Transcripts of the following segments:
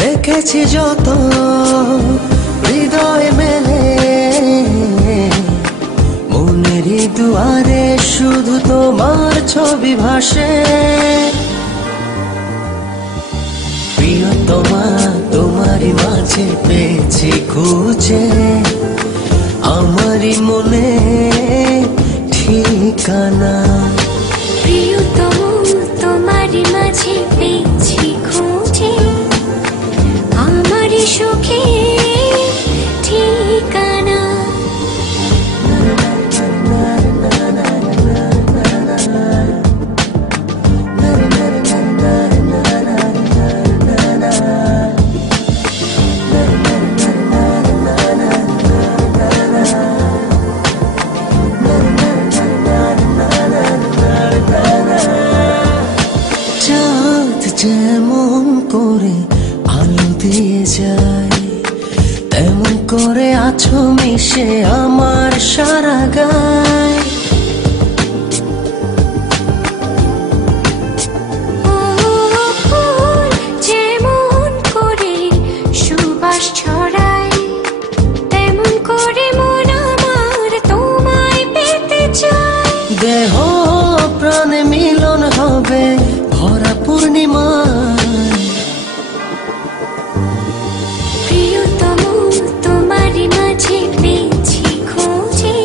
দেখেছি যত হৃদয় মেলে মনেরই দুয়ারে শুধু তোমার ছবি ভাসে। প্রিয়তমা তোমারই মাঝে পেয়েছি খুঁজে আমারই মনে ঠিকানা। প্রিয়তম তোমারই মাঝে পেয়েছি খুঁজে আমারই সুখে ঠিকানা। যেমন করে আলো দিয়ে যায় তেমন করে আছো মিশে আমার সারা গায়। যেমন করে সুবাস ছড়ায় তেমন করে মন আমার তোমায় পেতে চায়। দেহ প্রাণে মিলন হবে ভরা পূর্ণিমায়। প্রিয়তম তোমারই মাঝে পেয়েছি খুঁজে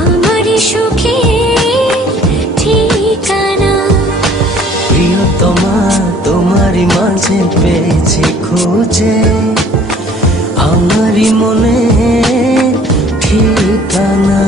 আমারই সুখে ঠিকানা। প্রিয়তমা তোমারই মাঝে পেয়েছি খুঁজে আমারই মনে ঠিকানা।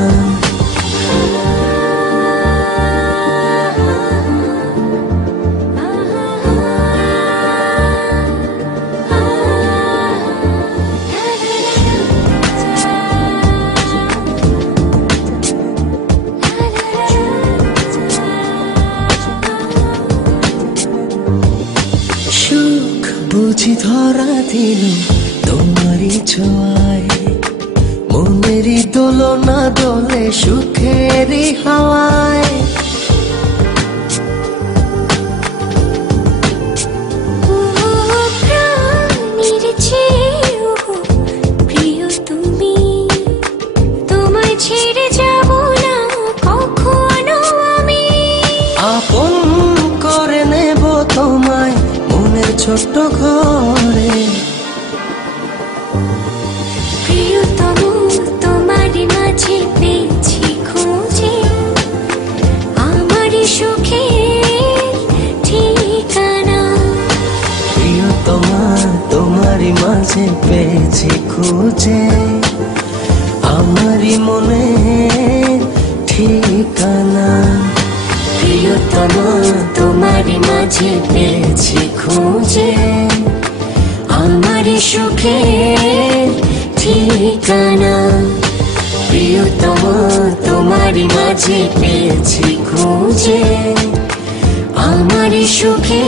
সুখ বুঝি ধরা দিল তোমারই ছোঁয়ায় মনেরই দোলনা দোলে সুখেরই হাওয়ায়। প্রাণীর চেয়েও প্রিয় তুমি, তোমায় ছেড়ে যাব না কখনো আমি। আপন করে নেব তোমায় মনের ছোট্ট ঘরে। প্রিয়তম তোমারই মাঝে পেয়েছি খুঁজে আমারই সুখে ঠিকানা। প্রিয়তমা তোমারই মাঝে পেয়েছি খুঁজে আমারই মনে ঠিকানা। প্রিয়তমা তোমারই মাঝে পেয়েছি খুঁজে আমারই সুখে ঠিকানা। প্রিয়তমা তোমারই মাঝে পেয়েছি খুঁজে আমারই সুখে